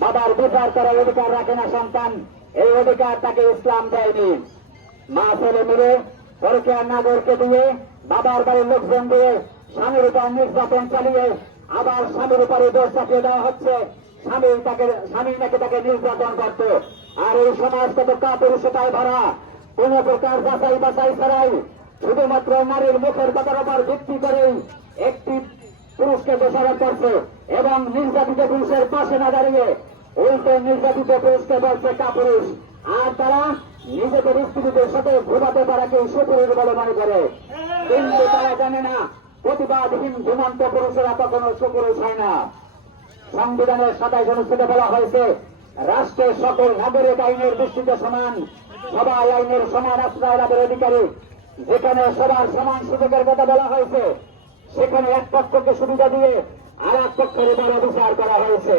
বাবার বিচার করার অধিকার রাখে না সন্তান, এই অধিকার তাকে ইসলাম দেয়নি। মা ছেলে মিলে পরকীয়া নাগরকে দিয়ে, বাবার বাড়ির লোকজন দিয়ে স্বামীর উপর নির্যাতন চালিয়ে আবার স্বামীর উপরে দোষ চাপিয়ে দেওয়া হচ্ছে। স্বামী নাকি তাকে নির্যাতন করত। আর এই সমাজ কত কাপুরুষতায় ভরা, কোন প্রকার যাচাই বাছাই ছাড়াই শুধুমাত্র নারীর মুখের কথার উপর ভিত্তি করেই একটি পুরুষকে দোষারোপ করছে এবং নির্যাতিত পুরুষের পাশে না দাঁড়িয়ে উল্টে নির্যাতিত পুরুষকে বলছে কাপুরুষ। আর তারা নিজেদের স্ত্রীদের সাথে ঘুমাতে পারাকে সুপুরুষ বলে মনে করে, কিন্তু তারা জানে না প্রতিবাদহীন ঘুমন্ত পুরুষেরা কখনো সুপুরুষ হয় না। সংবিধানের 27 অনুচ্ছেদে বলা হয়েছে, রাষ্ট্রের সকল নাগরিক আইনের দৃষ্টিতে সমান, সবাই আইনের সমান আশ্রয় লাভের অধিকারী। যেখানে সবার সমান সুযোগের কথা বলা হয়েছে, সেখানে এক পক্ষকে সুবিধা দিয়ে আর এক পক্ষের উপর অবিচার করা হয়েছে।